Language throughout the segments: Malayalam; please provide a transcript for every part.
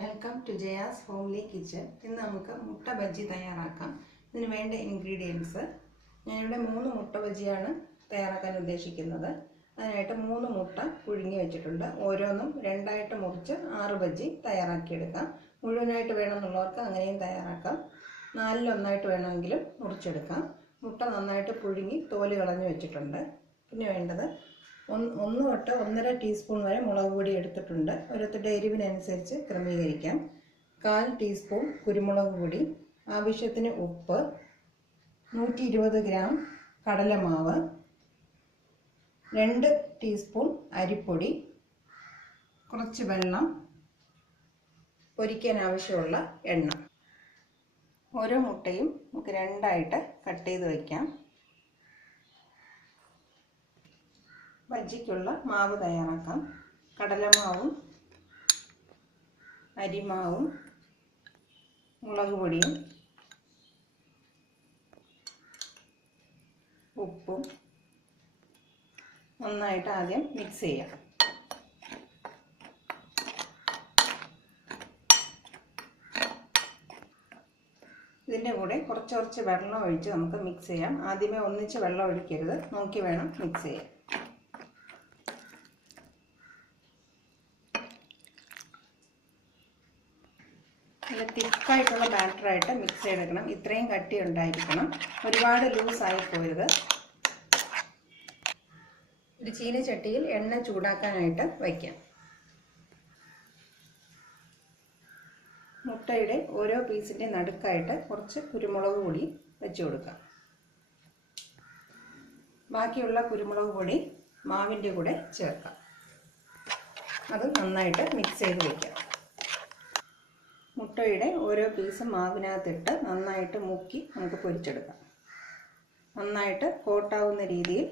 Welcome to Jaya's homely kitchen. ഇന്ന് നമുക്ക് മുട്ട ബജ്ജി തയ്യാറാക്കാം. ഇതിന് വേണ്ട ഇൻഗ്രീഡിയൻസ്: ഞാനിവിടെ 3 മുട്ട ബജ്ജിയാണ് തയ്യാറാക്കാൻ ഉദ്ദേശിക്കുന്നത്. അതിനായിട്ട് 3 മുട്ട പുഴുങ്ങി വെച്ചിട്ടുണ്ട്. ഓരോന്നും 2ആയിട്ട് മുറിച്ച് 6 ബജ്ജി തയ്യാറാക്കിയെടുക്കാം. മുഴുവനായിട്ട് വേണമെന്നുള്ളവർക്ക് അങ്ങനെയും തയ്യാറാക്കാം. 4-1 വേണമെങ്കിലും മുറിച്ചെടുക്കാം. മുട്ട നന്നായിട്ട് പുഴുങ്ങി തോല് കളഞ്ഞ് വെച്ചിട്ടുണ്ട്. പിന്നെ വേണ്ടത് 1 തൊട്ട് 1.5 ടീസ്പൂൺ വരെ മുളക് പൊടി എടുത്തിട്ടുണ്ട്. ഓരോരുത്തരുടെ എരിവിനനുസരിച്ച് ക്രമീകരിക്കാം. 1/4 ടീസ്പൂൺ കുരുമുളക് പൊടി, ആവശ്യത്തിന് ഉപ്പ്, 120 ഗ്രാം കടലമാവ്, 2 ടീസ്പൂൺ അരിപ്പൊടി, കുറച്ച് വെള്ളം, പൊരിക്കാൻ ആവശ്യമുള്ള എണ്ണ. ഓരോ മുട്ടയും നമുക്ക് 2ആയിട്ട് കട്ട് ചെയ്ത് വയ്ക്കാം. ബജ്ജിക്കുള്ള മാവ് തയ്യാറാക്കാം. കടലമാവും അരിമാവും മുളക് പൊടിയും ഉപ്പും നന്നായിട്ട് ആദ്യം മിക്സ് ചെയ്യാം. ഇതിൻ്റെ കൂടെ കുറച്ച് വെള്ളം ഒഴിച്ച് നമുക്ക് മിക്സ് ചെയ്യാം. ആദ്യമേ ഒന്നിച്ച് വെള്ളം ഒഴിക്കരുത്, നോക്കി വേണം മിക്സ് ചെയ്യാൻ. നല്ല തിക്കായിട്ടുള്ള ബാറ്ററായിട്ട് മിക്സ് ചെയ്തെടുക്കണം. ഇത്രയും കട്ടി ഉണ്ടായിരിക്കണം, ഒരുപാട് ലൂസായി പോരുത്. ഒരു ചീനച്ചട്ടിയിൽ എണ്ണ ചൂടാക്കാനായിട്ട് വയ്ക്കാം. മുട്ടയുടെ ഓരോ പീസിൻ്റെ നടുക്കായിട്ട് കുറച്ച് കുരുമുളക് പൊടി വെച്ച് കൊടുക്കാം. ബാക്കിയുള്ള കുരുമുളക് പൊടി മാവിൻ്റെ കൂടെ ചേർക്കാം. അത് നന്നായിട്ട് മിക്സ് ചെയ്ത് വയ്ക്കാം. മുട്ടയുടെ ഓരോ പീസും മാവിനകത്തിട്ട് നന്നായിട്ട് മുക്കി നമുക്ക് പൊരിച്ചെടുക്കാം. നന്നായിട്ട് കോട്ടാവുന്ന രീതിയിൽ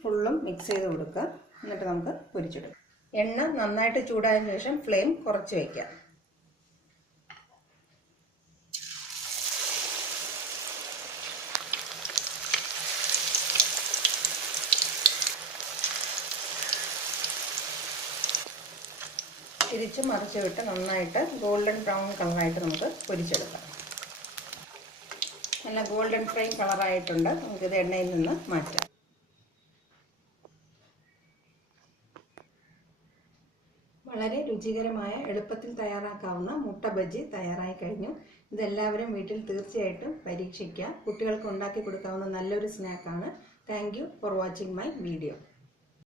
ഫുള്ളും മിക്സ് ചെയ്ത് കൊടുക്കുക. എന്നിട്ട് നമുക്ക് പൊരിച്ചെടുക്കാം. എണ്ണ നന്നായിട്ട് ചൂടായതിനു ശേഷം ഫ്ലെയിം കുറച്ച് വയ്ക്കാം. തിരിച്ച് മറിച്ച് വിട്ട് നന്നായിട്ട് ഗോൾഡൻ ബ്രൗൺ കളറായിട്ട് നമുക്ക് പൊരിച്ചെടുക്കാം. നല്ല ഗോൾഡൻ ഫ്രൈ കളറായിട്ടുണ്ട്. നമുക്കിത് എണ്ണയിൽ നിന്ന് മാറ്റാം. വളരെ രുചികരമായ എളുപ്പത്തിൽ തയ്യാറാക്കാവുന്ന മുട്ട ബജ്ജി തയ്യാറായി കഴിഞ്ഞു. ഇതെല്ലാവരും വീട്ടിൽ തീർച്ചയായിട്ടും പരീക്ഷിക്കുക. കുട്ടികൾക്ക് ഉണ്ടാക്കി കൊടുക്കാവുന്ന നല്ലൊരു സ്നാക്കാണ്. Thank you for watching my video.